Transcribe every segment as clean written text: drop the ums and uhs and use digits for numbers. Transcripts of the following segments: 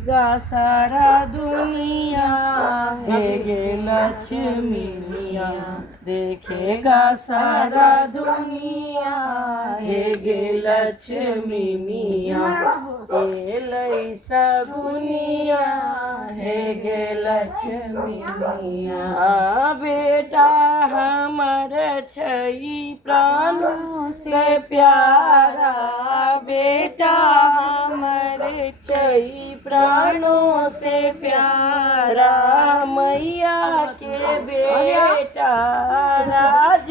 देखेगा सारा दुनिया हे गे लक्ष्मी मिया, देखेगा सारा दुनिया हे गे लक्ष्मी मिया, एलै सगुनिया हे गे लक्ष्मी मिया। बेटा हमर छई प्राण से प्यारा, बेटा हमर छई प्राणों से प्यारा, मैया के बेटा राज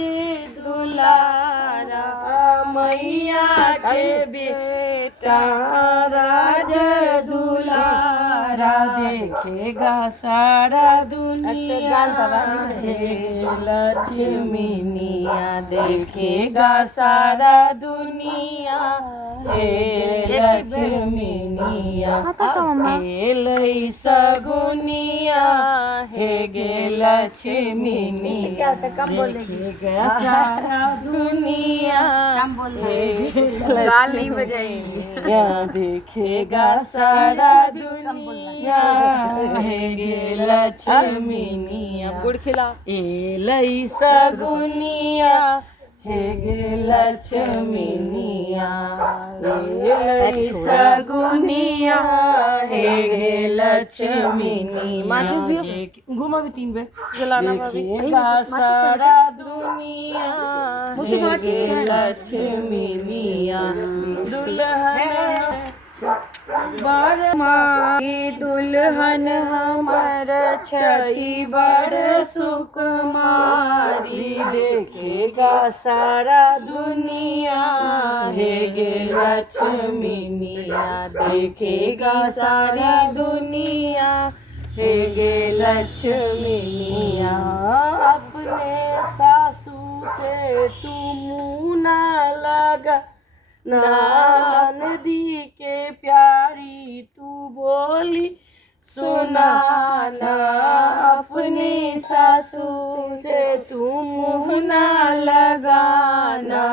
दुलारा, मैया के बेटा राज दुलारा, देखेगा सारा दुनिया हे लक्ष्मी मिया, देखेगा सारा दुनिया हे लक्ष्मी मिया, एलै सगुनिया हे गे लक्ष्मी मिया, देखेगा सारा दुनिया हे लक्ष्मी मिया, देखेगा सारा दुनिया हे गे लक्ष्मी मिया, गुड़ खिला, एलै सगुनिया हे गे लक्ष्मी मिया, एलै सगुनिया हे गे लक्ष्मी मिया। माचिस दियो, घुमा भी 3 बेर जलाना, देखेगा सारा दुनिया हे गे लक्ष्मी मिया, दुल्हन बड़ दुल्हन हमर छई बड़ सुकुमारी, देखेगा सारा दुनिया हे गे लक्ष्मी मिया, देखेगा सारी दुनिया हे गे लक्ष्मी मिया, अपने सासू से तू मुँह न लगा, नदी के प्यारी तू बोली सुनाना, अपनी सासू से तू मुँह न लगाना,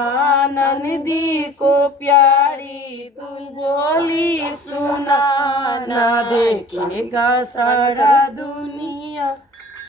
नंदी को प्यारी तू बोली सुनाना, देखेगा सारा दुनिया